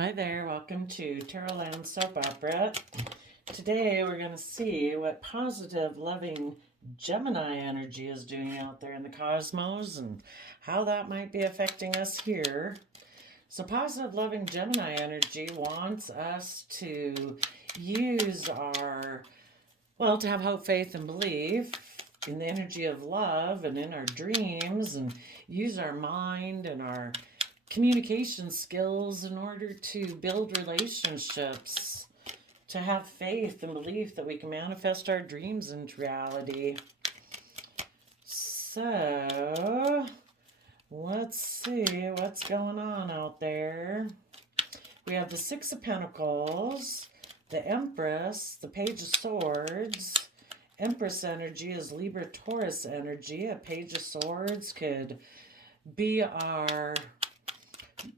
Hi there, welcome to Tarotland Soap Opera. Today we're going to see what positive, loving Gemini energy is doing out there in the cosmos and how that might be affecting us here. So positive, loving Gemini energy wants us to use to have hope, faith, and belief in the energy of love and in our dreams, and use our mind and our communication skills in order to build relationships, to have faith and belief that we can manifest our dreams into reality. So, let's see what's going on out there. We have the Six of Pentacles, the Empress, the Page of Swords. Empress energy is Libra Taurus energy. A Page of Swords could be our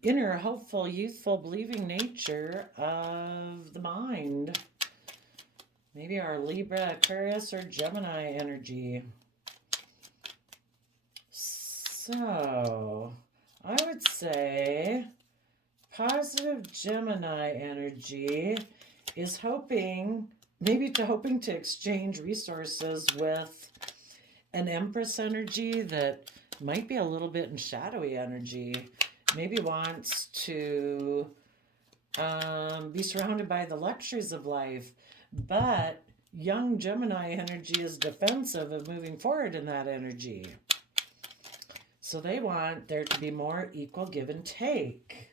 inner, hopeful, youthful, believing nature of the mind. Maybe our Libra, Aquarius, or Gemini energy. So, I would say positive Gemini energy is hoping to exchange resources with an Empress energy that might be a little bit in shadowy energy. Maybe wants to be surrounded by the luxuries of life, but young Gemini energy is defensive of moving forward in that energy. So they want there to be more equal give and take,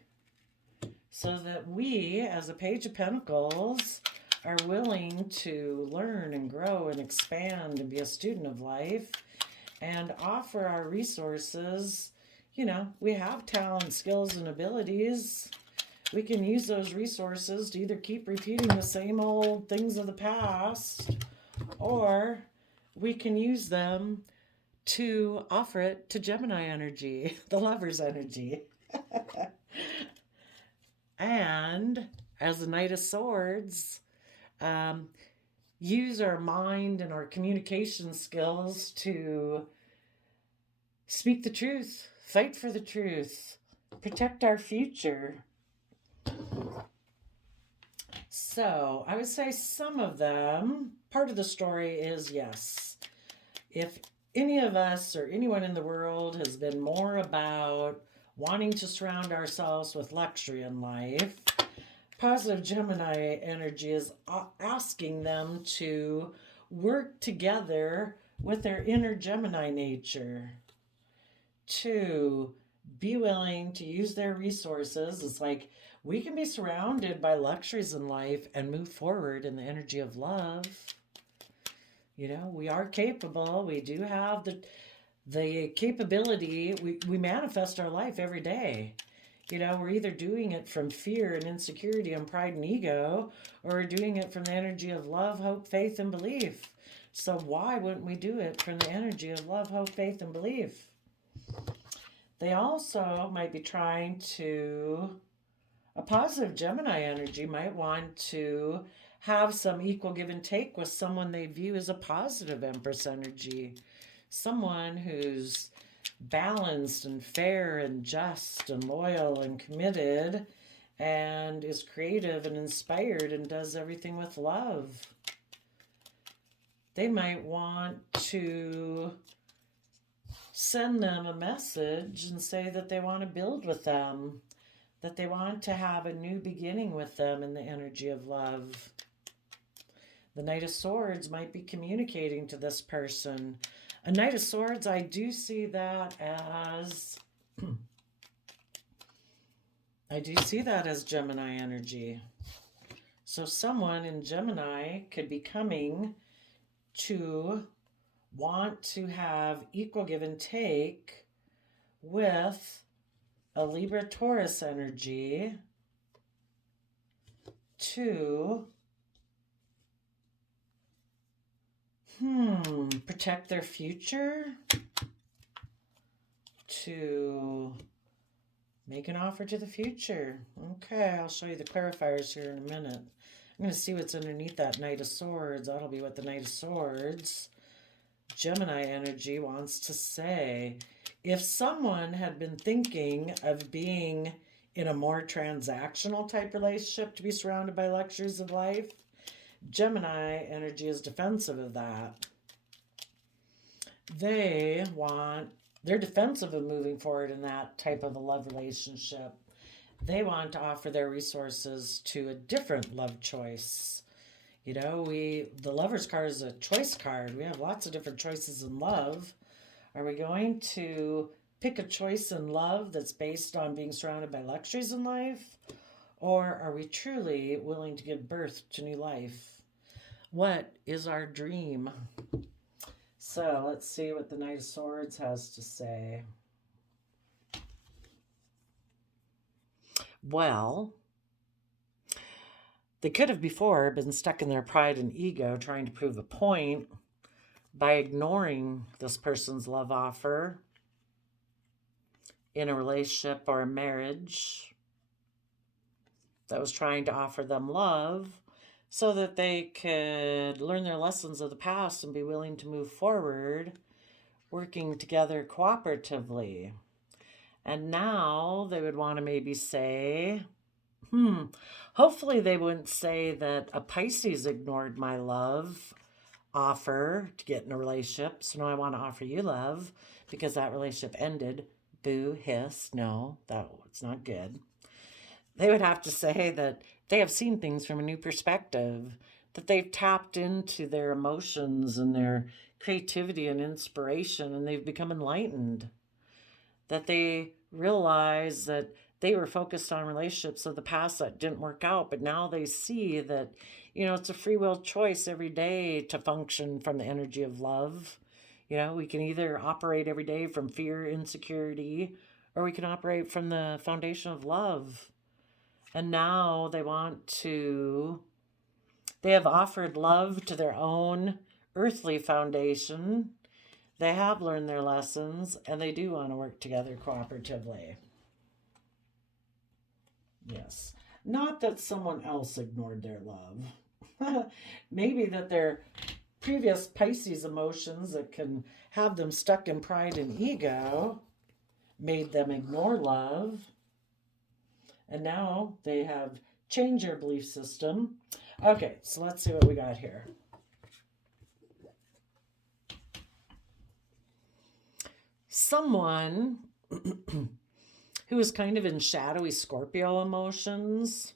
so that we, as a Page of Pentacles, are willing to learn and grow and expand and be a student of life and offer our resources. You know, we have talent, skills, and abilities. We can use those resources to either keep repeating the same old things of the past, or we can use them to offer it to Gemini energy, the lover's energy. And as the Knight of Swords, use our mind and our communication skills to speak the truth, fight for the truth, protect our future. So I would say some of them, part of the story is yes, if any of us or anyone in the world has been more about wanting to surround ourselves with luxury in life, positive Gemini energy is asking them to work together with their inner Gemini nature, to be willing to use their resources. It's like we can be surrounded by luxuries in life and move forward in the energy of love. You know, we are capable. We do have the capability. We manifest our life every day. You know, we're either doing it from fear and insecurity and pride and ego, or we're doing it from the energy of love, hope, faith, and belief. So why wouldn't we do it from the energy of love, hope, faith, and belief? They also might be trying to, a positive Gemini energy might want to have some equal give and take with someone they view as a positive Empress energy. Someone who's balanced and fair and just and loyal and committed and is creative and inspired and does everything with love. They might want to send them a message and say that they want to build with them, that they want to have a new beginning with them in the energy of love. The Knight of Swords might be communicating to this person. A Knight of Swords, I do see that as Gemini energy. So someone in Gemini could be coming to want to have equal give and take with a Libra Taurus energy to protect their future, to make an offer to the future. Okay, I'll show you the clarifiers here in a minute. I'm going to see what's underneath that Knight of Swords. That'll be what the Knight of Swords, Gemini energy, wants to say. If someone had been thinking of being in a more transactional type relationship to be surrounded by luxuries of life. Gemini energy is defensive of that. They're defensive of moving forward in that type of a love relationship. They want to offer their resources to a different love choice. The lover's card is a choice card. We have lots of different choices in love. Are we going to pick a choice in love that's based on being surrounded by luxuries in life? Or are we truly willing to give birth to new life? What is our dream? So let's see what the Knight of Swords has to say. Well, they could have before been stuck in their pride and ego trying to prove a point by ignoring this person's love offer in a relationship or a marriage that was trying to offer them love so that they could learn their lessons of the past and be willing to move forward, working together cooperatively. And now they would want to maybe say, hopefully they wouldn't say that a Pisces ignored my love offer to get in a relationship. So now I want to offer you love because that relationship ended. Boo, hiss, no, that's not good. They would have to say that they have seen things from a new perspective, that they've tapped into their emotions and their creativity and inspiration, and they've become enlightened, that they realize that they were focused on relationships of the past that didn't work out, but now they see that, it's a free will choice every day to function from the energy of love. We can either operate every day from fear, insecurity, or we can operate from the foundation of love. And now they have offered love to their own earthly foundation. They have learned their lessons, and they do want to work together cooperatively. Yes. Not that someone else ignored their love. Maybe that their previous Pisces emotions that can have them stuck in pride and ego made them ignore love. And now they have changed their belief system. Okay, so let's see what we got here. Someone who is kind of in shadowy Scorpio emotions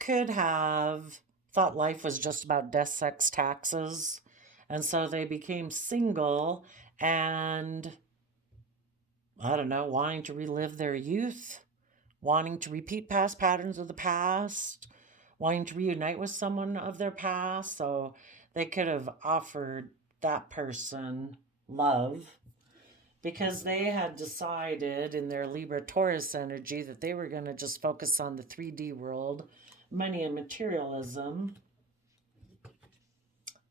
could have thought life was just about death, sex, taxes. And so they became single and, I don't know, wanting to relive their youth, wanting to repeat past patterns of the past, wanting to reunite with someone of their past. So they could have offered that person love because they had decided in their Libra Taurus energy that they were going to just focus on the 3D world, money and materialism.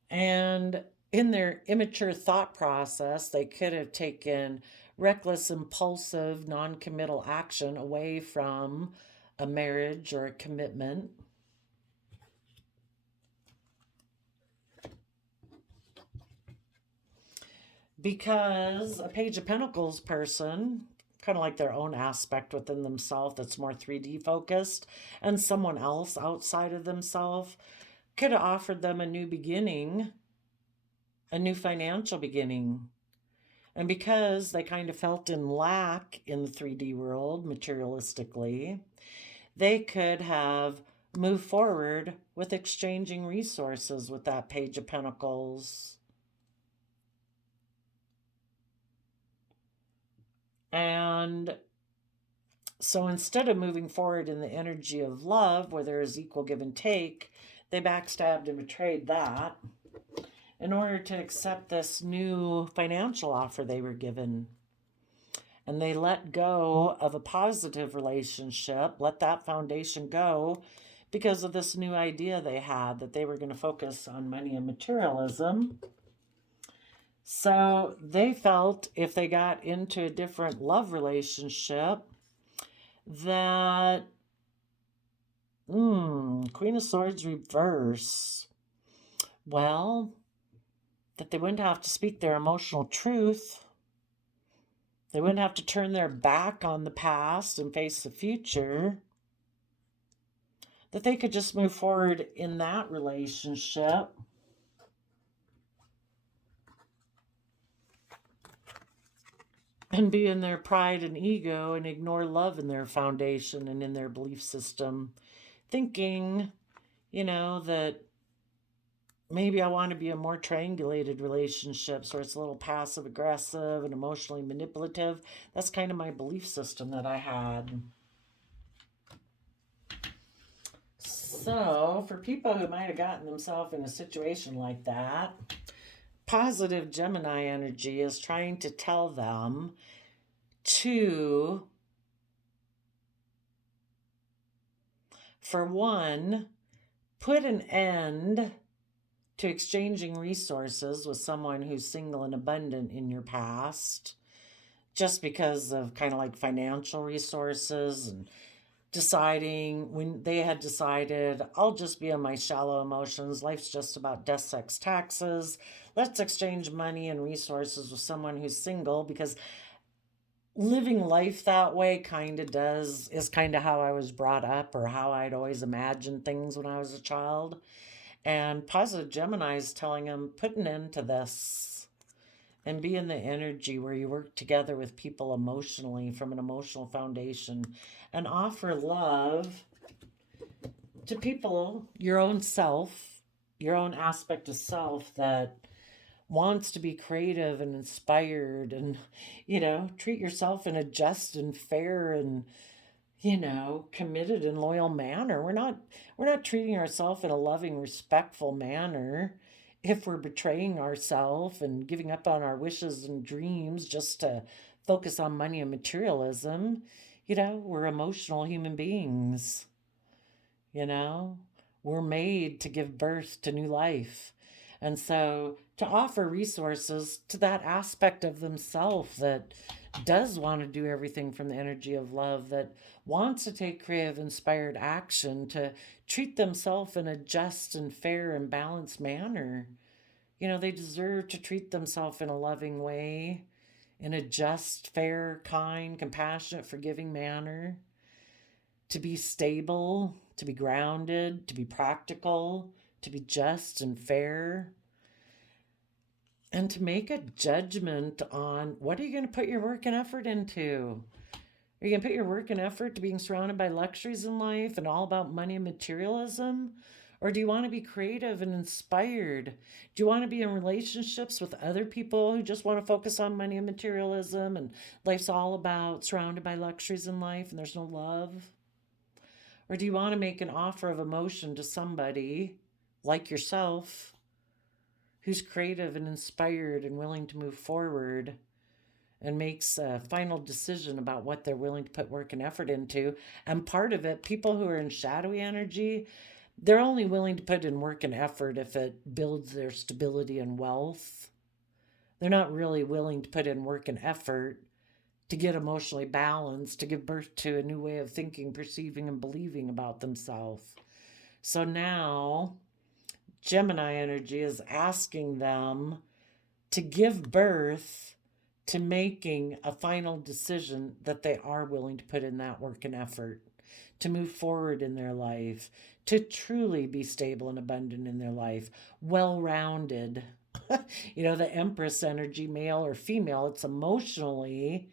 And in their immature thought process, they could have taken reckless, impulsive, non-committal action away from a marriage or a commitment. Because a Page of Pentacles person, kind of like their own aspect within themselves that's more 3D focused, and someone else outside of themselves could have offered them a new beginning, a new financial beginning. And because they kind of felt in lack in the 3D world, materialistically, they could have moved forward with exchanging resources with that Page of Pentacles. And so instead of moving forward in the energy of love, where there is equal give and take, they backstabbed and betrayed that in order to accept this new financial offer they were given. And they let go of a positive relationship, let that foundation go because of this new idea they had that they were going to focus on money and materialism. So they felt if they got into a different love relationship that, Queen of Swords reverse, well, that they wouldn't have to speak their emotional truth, They wouldn't have to turn their back on the past and face the future. That they could just move forward in that relationship. And be in their pride and ego and ignore love in their foundation and in their belief system. Thinking, that maybe I want to be a more triangulated relationship, so it's a little passive aggressive and emotionally manipulative. That's kind of my belief system that I had. So, for people who might have gotten themselves in a situation like that, positive Gemini energy is trying to tell them to, for one, put an end to exchanging resources with someone who's single and abundant in your past, just because of kind of like financial resources, and deciding when they had decided, I'll just be in my shallow emotions. Life's just about death, sex, taxes. Let's exchange money and resources with someone who's single, because living life that way is kind of how I was brought up, or how I'd always imagined things when I was a child. And positive Gemini is telling them, put an end to this and be in the energy where you work together with people emotionally from an emotional foundation, and offer love to people, your own self, your own aspect of self that wants to be creative and inspired, and treat yourself in a just and fair and committed and loyal manner. We're not treating ourselves in a loving, respectful manner if we're betraying ourselves and giving up on our wishes and dreams just to focus on money and materialism. We're emotional human beings. We're made to give birth to new life. And so to offer resources to that aspect of themselves that does want to do everything from the energy of love, that wants to take creative, inspired action to treat themselves in a just and fair and balanced manner. They deserve to treat themselves in a loving way, in a just, fair, kind, compassionate, forgiving manner, to be stable, to be grounded, to be practical, to be just and fair, and to make a judgment on what are you going to put your work and effort into. Are you going to put your work and effort to being surrounded by luxuries in life and all about money and materialism? Or do you want to be creative and inspired? Do you want to be in relationships with other people who just want to focus on money and materialism, and life's all about surrounded by luxuries in life and there's no love? Or do you want to make an offer of emotion to somebody like yourself who's creative and inspired and willing to move forward and makes a final decision about what they're willing to put work and effort into? And part of it, people who are in shadowy energy, they're only willing to put in work and effort if it builds their stability and wealth. They're not really willing to put in work and effort to get emotionally balanced, to give birth to a new way of thinking, perceiving, and believing about themselves. So now Gemini energy is asking them to give birth to making a final decision that they are willing to put in that work and effort, to move forward in their life, to truly be stable and abundant in their life, well-rounded. The Empress energy, male or female, it's emotionally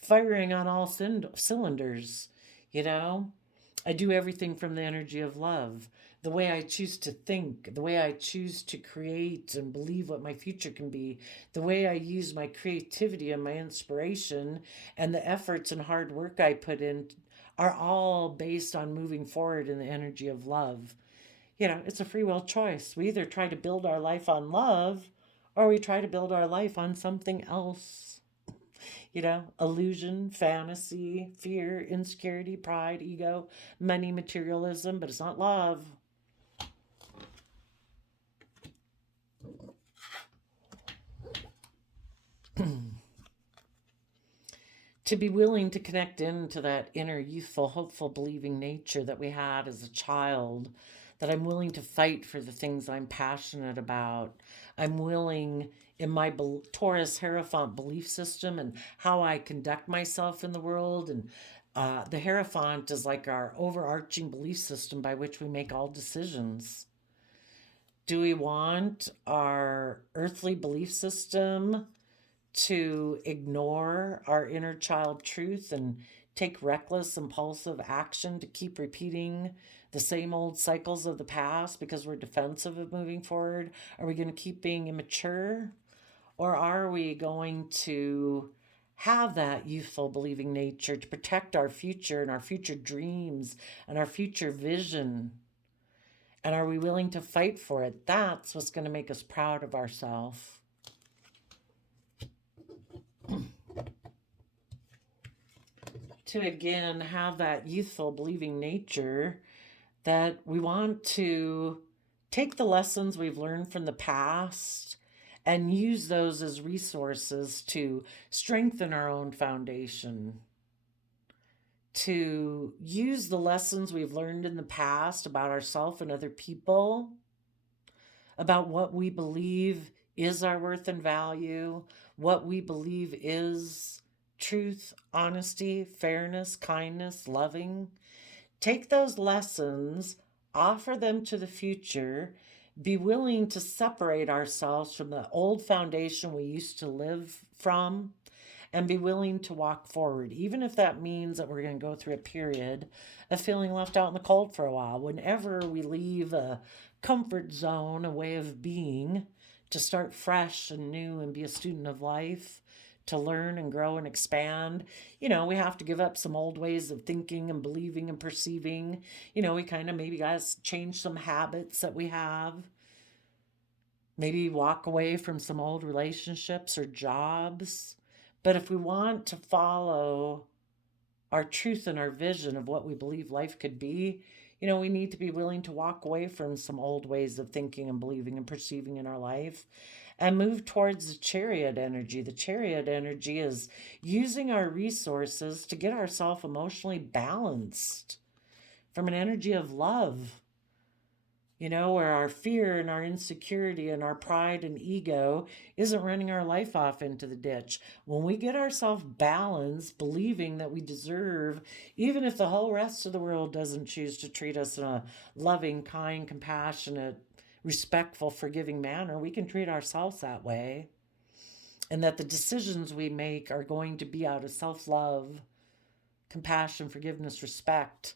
firing on all cylinders. I do everything from the energy of love. The way I choose to think, the way I choose to create and believe what my future can be, the way I use my creativity and my inspiration, and the efforts and hard work I put in are all based on moving forward in the energy of love. It's a free will choice. We either try to build our life on love, or we try to build our life on something else. Illusion, fantasy, fear, insecurity, pride, ego, money, materialism, but it's not love. To be willing to connect into that inner, youthful, hopeful, believing nature that we had as a child, that I'm willing to fight for the things I'm passionate about. I'm willing in my Taurus Hierophant belief system and how I conduct myself in the world. And the Hierophant is like our overarching belief system by which we make all decisions. Do we want our earthly belief system to ignore our inner child truth and take reckless, impulsive action to keep repeating the same old cycles of the past because we're defensive of moving forward? Are we going to keep being immature? Or are we going to have that youthful believing nature to protect our future and our future dreams and our future vision? And are we willing to fight for it? That's what's going to make us proud of ourselves. To again have that youthful believing nature that we want to take the lessons we've learned from the past and use those as resources to strengthen our own foundation, to use the lessons we've learned in the past about ourselves and other people, about what we believe is our worth and value, what we believe is truth, honesty, fairness, kindness, loving. Take those lessons, offer them to the future, be willing to separate ourselves from the old foundation we used to live from, and be willing to walk forward, even if that means that we're going to go through a period of feeling left out in the cold for a while. Whenever we leave a comfort zone, a way of being, to start fresh and new and be a student of life, to learn and grow and expand, we have to give up some old ways of thinking and believing and perceiving. We kind of maybe got to change some habits that we have. Maybe walk away from some old relationships or jobs. But if we want to follow our truth and our vision of what we believe life could be, we need to be willing to walk away from some old ways of thinking and believing and perceiving in our life and move towards the chariot energy. The chariot energy is using our resources to get ourselves emotionally balanced from an energy of love, where our fear and our insecurity and our pride and ego isn't running our life off into the ditch. When we get ourselves balanced, believing that we deserve, even if the whole rest of the world doesn't choose to treat us in a loving, kind, compassionate, respectful, forgiving manner, we can treat ourselves that way. And that the decisions we make are going to be out of self-love, compassion, forgiveness, respect.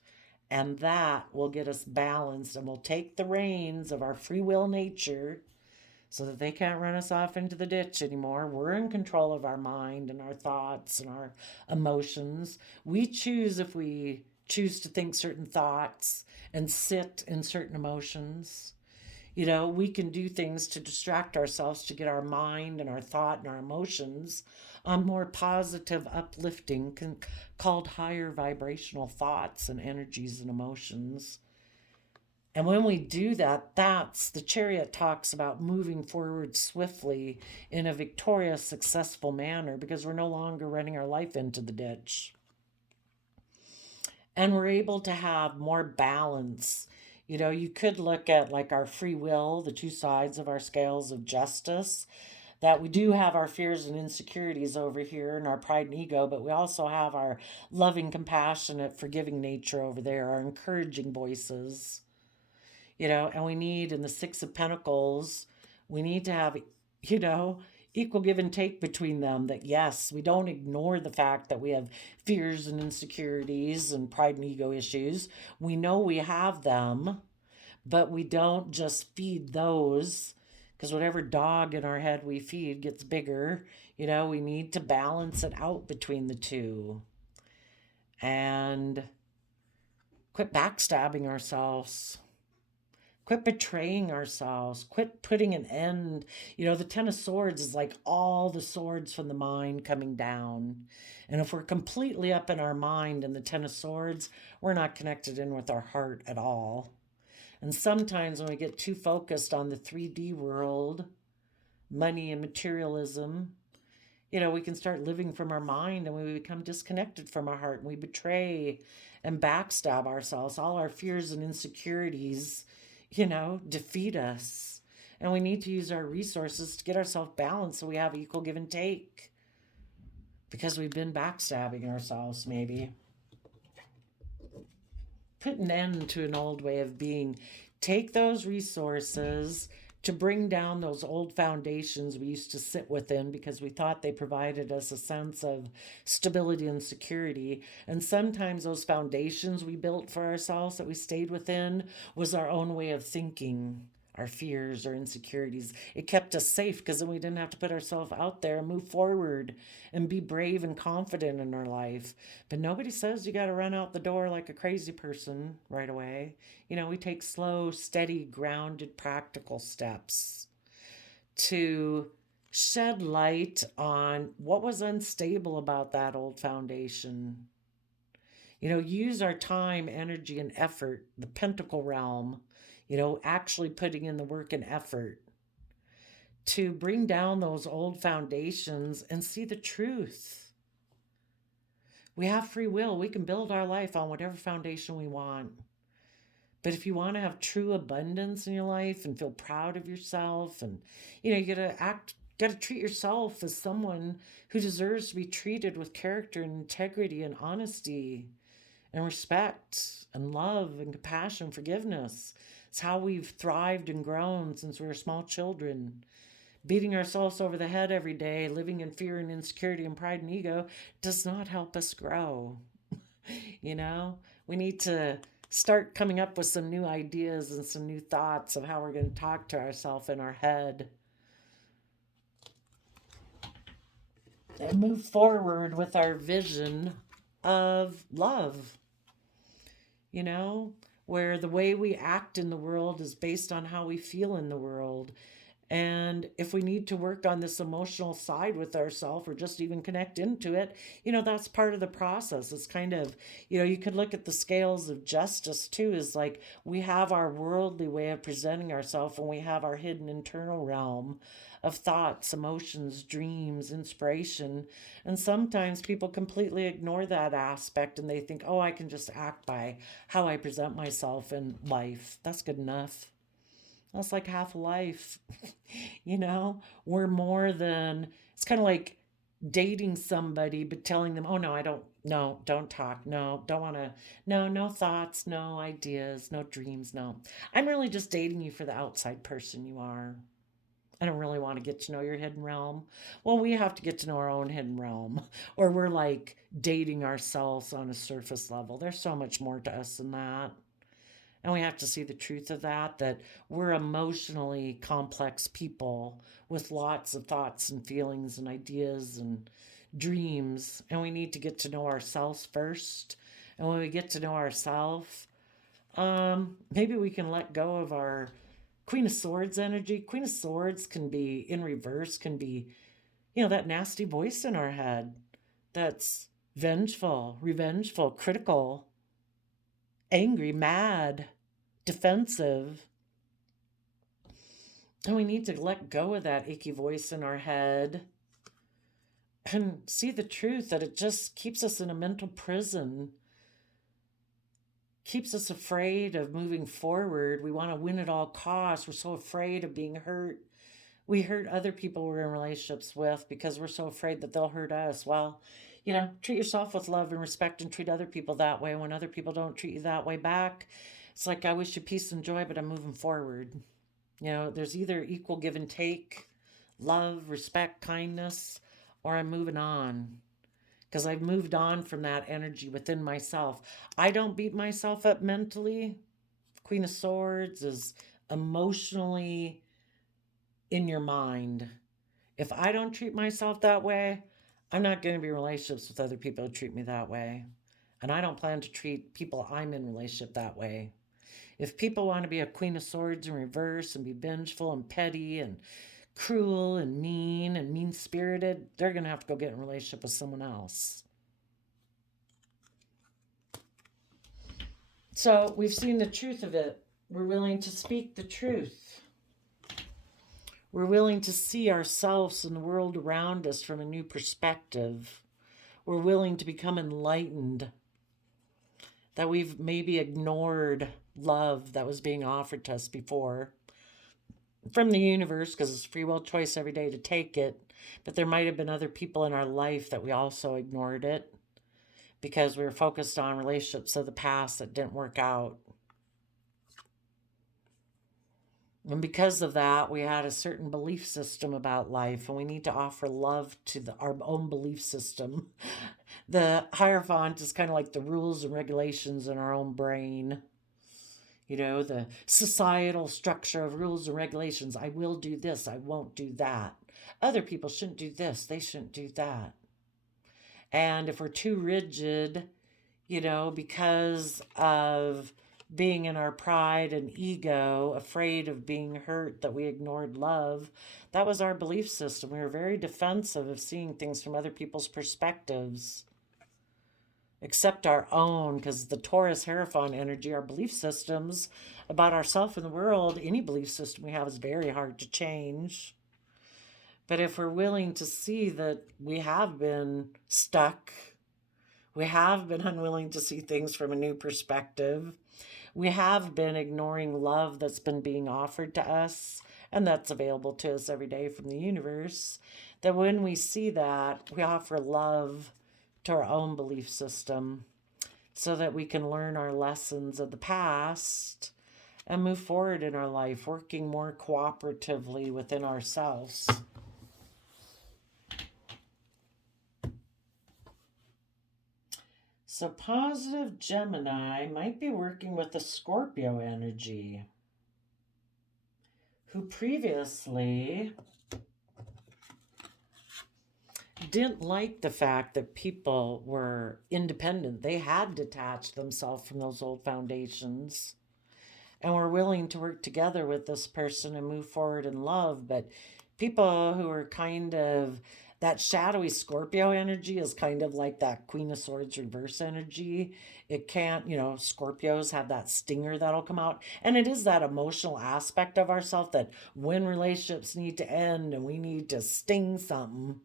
And that will get us balanced and will take the reins of our free will nature so that they can't run us off into the ditch anymore. We're in control of our mind and our thoughts and our emotions. We choose if we choose to think certain thoughts and sit in certain emotions. We can do things to distract ourselves to get our mind and our thought and our emotions on more positive, uplifting, called higher vibrational thoughts and energies and emotions. And when we do that, that's the chariot talks about moving forward swiftly in a victorious, successful manner because we're no longer running our life into the ditch. And we're able to have more balance. You could look at like our free will, the two sides of our scales of justice, that we do have our fears and insecurities over here and our pride and ego, but we also have our loving, compassionate, forgiving nature over there, our encouraging voices, and we need in the Six of Pentacles, we need to have, equal give and take between them. That yes, we don't ignore the fact that we have fears and insecurities and pride and ego issues. We know we have them, but we don't just feed those, because whatever dog in our head we feed gets bigger. We need to balance it out between the two and quit backstabbing ourselves. Quit betraying ourselves. Quit putting an end. The Ten of Swords is like all the swords from the mind coming down. And if we're completely up in our mind in the Ten of Swords, we're not connected in with our heart at all. And sometimes when we get too focused on the 3D world, money and materialism, we can start living from our mind and we become disconnected from our heart and we betray and backstab ourselves. All our fears and insecurities, defeat us. And we need to use our resources to get ourselves balanced so we have equal give and take. Because we've been backstabbing ourselves, maybe. Put an end to an old way of being. Take those resources to bring down those old foundations we used to sit within because we thought they provided us a sense of stability and security. And sometimes those foundations we built for ourselves that we stayed within was our own way of thinking, our fears, our insecurities. It kept us safe because then we didn't have to put ourselves out there and move forward and be brave and confident in our life. But nobody says you got to run out the door like a crazy person right away. We take slow, steady, grounded, practical steps to shed light on what was unstable about that old foundation. Use our time, energy, and effort, the pentacle realm, actually putting in the work and effort to bring down those old foundations and see the truth. We have free will. We can build our life on whatever foundation we want. But if you want to have true abundance in your life and feel proud of yourself, and you got to treat yourself as someone who deserves to be treated with character and integrity and honesty and respect and love and compassion, forgiveness. It's how we've thrived and grown since we were small children. Beating ourselves over the head every day, living in fear and insecurity and pride and ego does not help us grow. We need to start coming up with some new ideas and some new thoughts of how we're going to talk to ourselves in our head. And move forward with our vision of love. Where the way we act in the world is based on how we feel in the world. And if we need to work on this emotional side with ourselves or just even connect into it, that's part of the process. It's kind of, you could look at the scales of justice too, is like we have our worldly way of presenting ourselves and we have our hidden internal realm of thoughts, emotions, dreams, inspiration. And sometimes people completely ignore that aspect and they think, oh, I can just act by how I present myself in life. That's good enough. That's like half a life. We're more than, it's kind of like dating somebody, but telling them, oh, no, don't talk. No, don't want to, no thoughts, no ideas, no dreams. No, I'm really just dating you for the outside person you are. I don't really want to get to know your hidden realm. Well, we have to get to know our own hidden realm, or we're like dating ourselves on a surface level. There's so much more to us than that. And we have to see the truth of that we're emotionally complex people with lots of thoughts and feelings and ideas and dreams. And we need to get to know ourselves first. And when we get to know ourselves, maybe we can let go of our Queen of Swords energy. Queen of Swords can be in reverse, can be, that nasty voice in our head that's vengeful, revengeful, critical, angry, mad, defensive. And we need to let go of that icky voice in our head and see the truth that it just keeps us in a mental prison, keeps us afraid of moving forward. We want to win at all costs. We're so afraid of being hurt. We hurt other people we're in relationships with because we're so afraid that they'll hurt us. Well, treat yourself with love and respect and treat other people that way. When other people don't treat you that way back, it's like, I wish you peace and joy, but I'm moving forward. There's either equal give and take, love, respect, kindness, or I'm moving on. Because I've moved on from that energy within myself. I don't beat myself up mentally. Queen of Swords is emotionally in your mind. If I don't treat myself that way, I'm not going to be in relationships with other people who treat me that way. And I don't plan to treat people I'm in relationship that way. If people want to be a Queen of Swords in reverse and be vengeful and petty and cruel and mean-spirited, they're going to have to go get in a relationship with someone else. So we've seen the truth of it. We're willing to speak the truth. We're willing to see ourselves and the world around us from a new perspective. We're willing to become enlightened. that we've maybe ignored love that was being offered to us before from the universe, because it's free will choice every day to take it. But there might have been other people in our life that we also ignored it because we were focused on relationships of the past that didn't work out. And because of that, we had a certain belief system about life, and we need to offer love to our own belief system. The Hierophant is kind of like the rules and regulations in our own brain. You know, the societal structure of rules and regulations. I will do this, I won't do that. Other people shouldn't do this, they shouldn't do that. And if we're too rigid, because of being in our pride and ego, afraid of being hurt, that we ignored love, that was our belief system. We were very defensive of seeing things from other people's perspectives, except our own, because the Taurus Hierophant energy, our belief systems about ourselves and the world, any belief system we have is very hard to change. But if we're willing to see that we have been stuck, we have been unwilling to see things from a new perspective, we have been ignoring love that's been being offered to us and that's available to us every day from the universe, that when we see that, we offer love to our own belief system so that we can learn our lessons of the past and move forward in our life, working more cooperatively within ourselves. So positive Gemini might be working with the Scorpio energy, who previously didn't like the fact that people were independent. They had detached themselves from those old foundations and were willing to work together with this person and move forward in love. But people who are kind of that shadowy Scorpio energy is kind of like that Queen of Swords reverse energy. It can't, Scorpios have that stinger that'll come out. And it is that emotional aspect of ourselves that when relationships need to end and we need to sting something,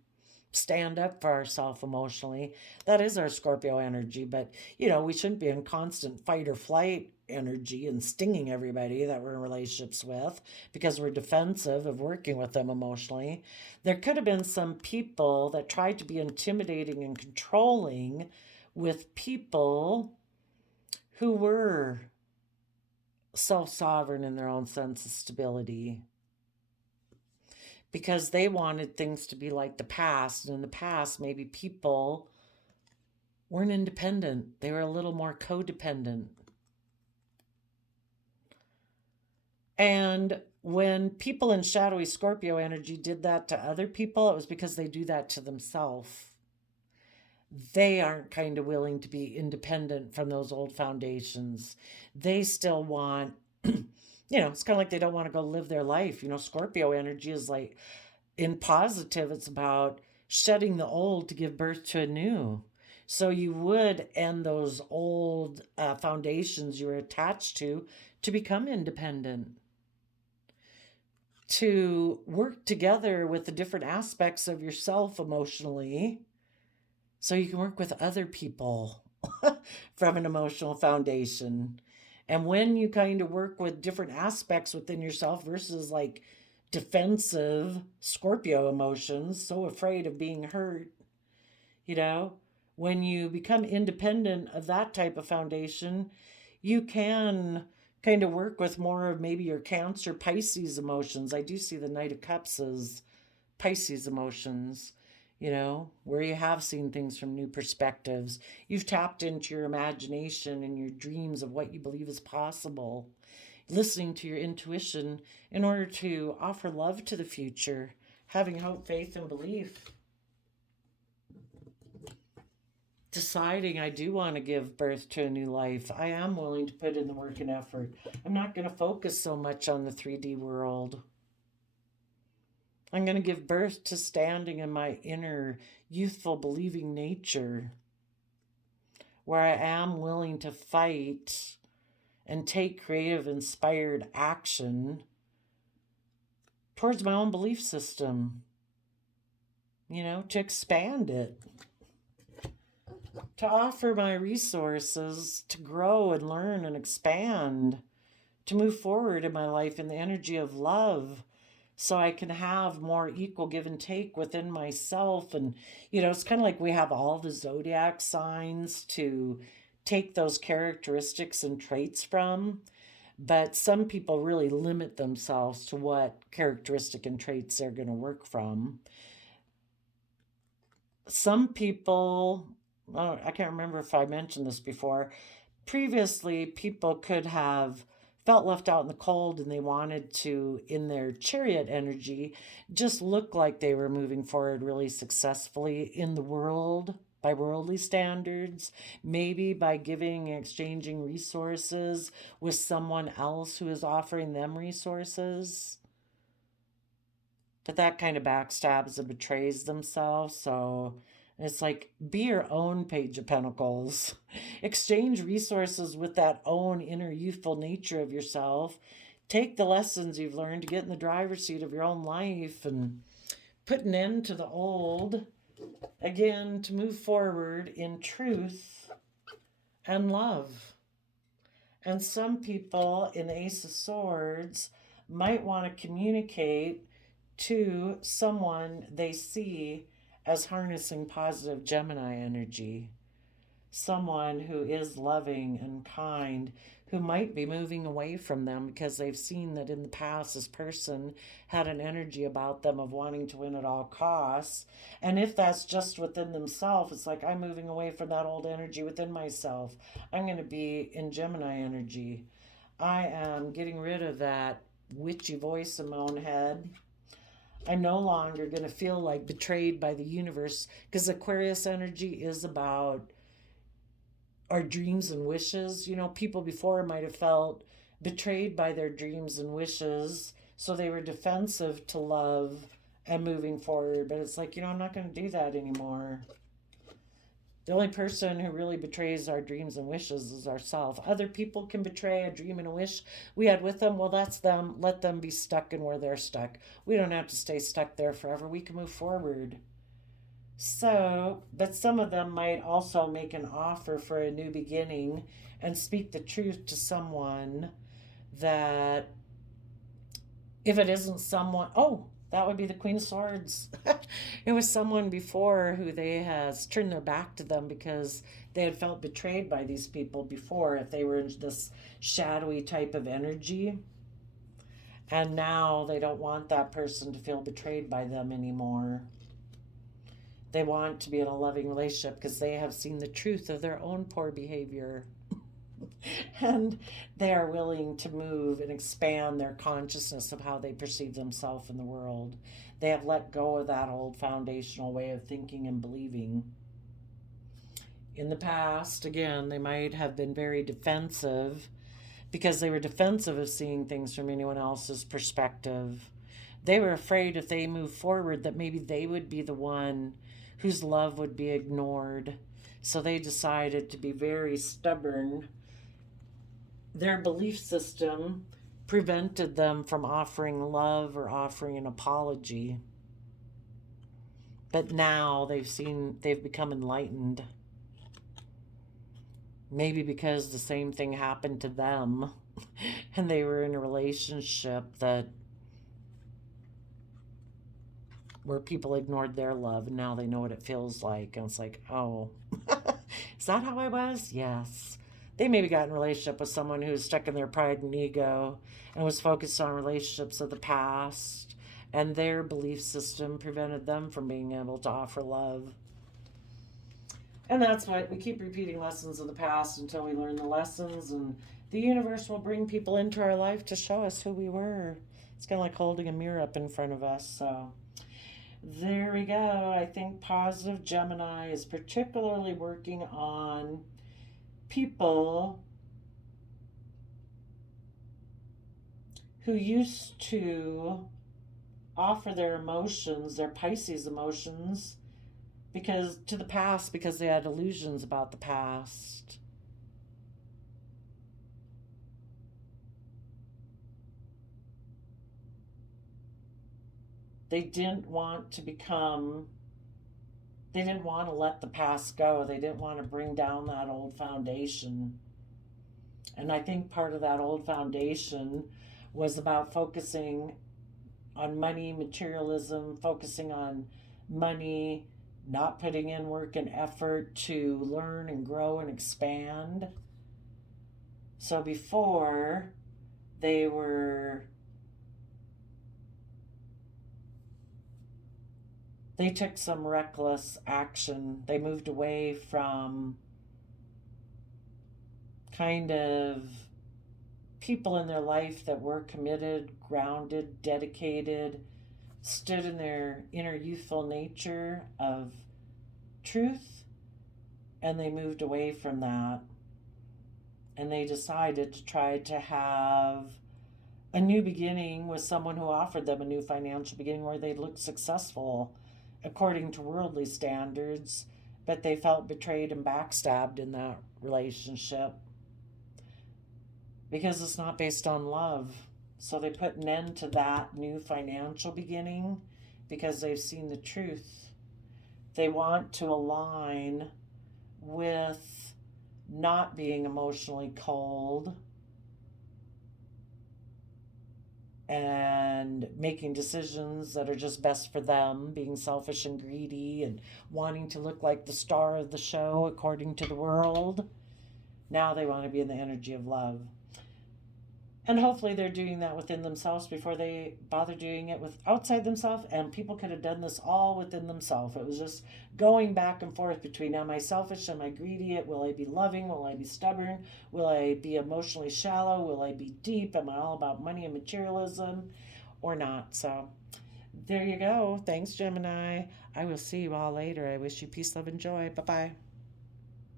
stand up for ourselves emotionally, that is our Scorpio energy. But, we shouldn't be in constant fight or flight energy and stinging everybody that we're in relationships with because we're defensive of working with them emotionally. There could have been some people that tried to be intimidating and controlling with people who were self-sovereign in their own sense of stability, because they wanted things to be like the past. And in the past, maybe people weren't independent. They were a little more codependent. And when people in shadowy Scorpio energy did that to other people, it was because they do that to themselves. They aren't kind of willing to be independent from those old foundations. They still want, it's kind of like they don't want to go live their life. Scorpio energy is like, in positive, it's about shedding the old to give birth to a new. So you would end those old foundations you were attached to become independent, to work together with the different aspects of yourself emotionally so you can work with other people from an emotional foundation. And when you kind of work with different aspects within yourself versus like defensive Scorpio emotions, so afraid of being hurt, when you become independent of that type of foundation, you can kind of work with more of maybe your Cancer, Pisces emotions. I do see the Knight of Cups as Pisces emotions, where you have seen things from new perspectives. You've tapped into your imagination and your dreams of what you believe is possible, listening to your intuition in order to offer love to the future, having hope, faith, and belief. Deciding I do want to give birth to a new life. I am willing to put in the work and effort. I'm not going to focus so much on the 3D world. I'm going to give birth to standing in my inner youthful believing nature, where I am willing to fight and take creative, inspired action towards my own belief system, to expand it. to offer my resources to grow and learn and expand, to move forward in my life in the energy of love so I can have more equal give and take within myself. And, it's kind of like we have all the zodiac signs to take those characteristics and traits from. But some people really limit themselves to what characteristic and traits they're going to work from. Some people, oh, I can't remember if I mentioned this before. Previously, people could have felt left out in the cold and they wanted to, in their chariot energy, just look like they were moving forward really successfully in the world by worldly standards, maybe by giving and exchanging resources with someone else who is offering them resources. But that kind of backstabs and betrays themselves. So it's like, be your own Page of Pentacles. Exchange resources with that own inner youthful nature of yourself. Take the lessons you've learned to get in the driver's seat of your own life and put an end to the old. Again, to move forward in truth and love. And some people in the Ace of Swords might want to communicate to someone they see as harnessing positive Gemini energy. Someone who is loving and kind, who might be moving away from them because they've seen that in the past this person had an energy about them of wanting to win at all costs. And if that's just within themselves, it's like, I'm moving away from that old energy within myself. I'm going to be in Gemini energy. I am getting rid of that witchy voice in my own head. I'm no longer going to feel like betrayed by the universe, because Aquarius energy is about our dreams and wishes. People before might have felt betrayed by their dreams and wishes, so they were defensive to love and moving forward. But it's like, I'm not going to do that anymore. The only person who really betrays our dreams and wishes is ourselves. Other people can betray a dream and a wish we had with them. Well, that's them. Let them be stuck in where they're stuck. We don't have to stay stuck there forever. We can move forward. So, but some of them might also make an offer for a new beginning and speak the truth to someone that if it isn't someone, oh, that would be the Queen of Swords. It was someone before who they has turned their back to them because they had felt betrayed by these people before if they were in this shadowy type of energy. And now they don't want that person to feel betrayed by them anymore. They want to be in a loving relationship because they have seen the truth of their own poor behavior. And they are willing to move and expand their consciousness of how they perceive themselves in the world. They have let go of that old foundational way of thinking and believing. In the past, again, they might have been very defensive because they were defensive of seeing things from anyone else's perspective. They were afraid if they moved forward that maybe they would be the one whose love would be ignored. So they decided to be very stubborn. Their belief system prevented them from offering love or offering an apology. But now they've become enlightened. Maybe because the same thing happened to them and they were in a relationship where people ignored their love, and now they know what it feels like. And it's like, oh, is that how I was? Yes. They maybe got in a relationship with someone who was stuck in their pride and ego and was focused on relationships of the past, and their belief system prevented them from being able to offer love. And that's why we keep repeating lessons of the past until we learn the lessons, and the universe will bring people into our life to show us who we were. It's kind of like holding a mirror up in front of us. So there we go. I think positive Gemini is particularly working on people who used to offer their emotions, their Pisces emotions, because to the past, because they had illusions about the past. They didn't want to become They didn't want to let the past go. They didn't want to bring down that old foundation. And I think part of that old foundation was about focusing on money, materialism, focusing on money, not putting in work and effort to learn and grow and expand. So before, they were they took some reckless action. They moved away from kind of people in their life that were committed, grounded, dedicated, stood in their inner youthful nature of truth, and they moved away from that. And they decided to try to have a new beginning with someone who offered them a new financial beginning where they looked successful according to worldly standards, but they felt betrayed and backstabbed in that relationship because it's not based on love. So they put an end to that new financial beginning because they've seen the truth. They want to align with not being emotionally cold and making decisions that are just best for them, being selfish and greedy and wanting to look like the star of the show according to the world. Now they want to be in the energy of love. And hopefully they're doing that within themselves before they bother doing it with outside themselves. And people could have done this all within themselves. It was just going back and forth between, am I selfish? Am I greedy? Will I be loving? Will I be stubborn? Will I be emotionally shallow? Will I be deep? Am I all about money and materialism or not? So there you go. Thanks, Gemini. I will see you all later. I wish you peace, love, and joy. Bye-bye.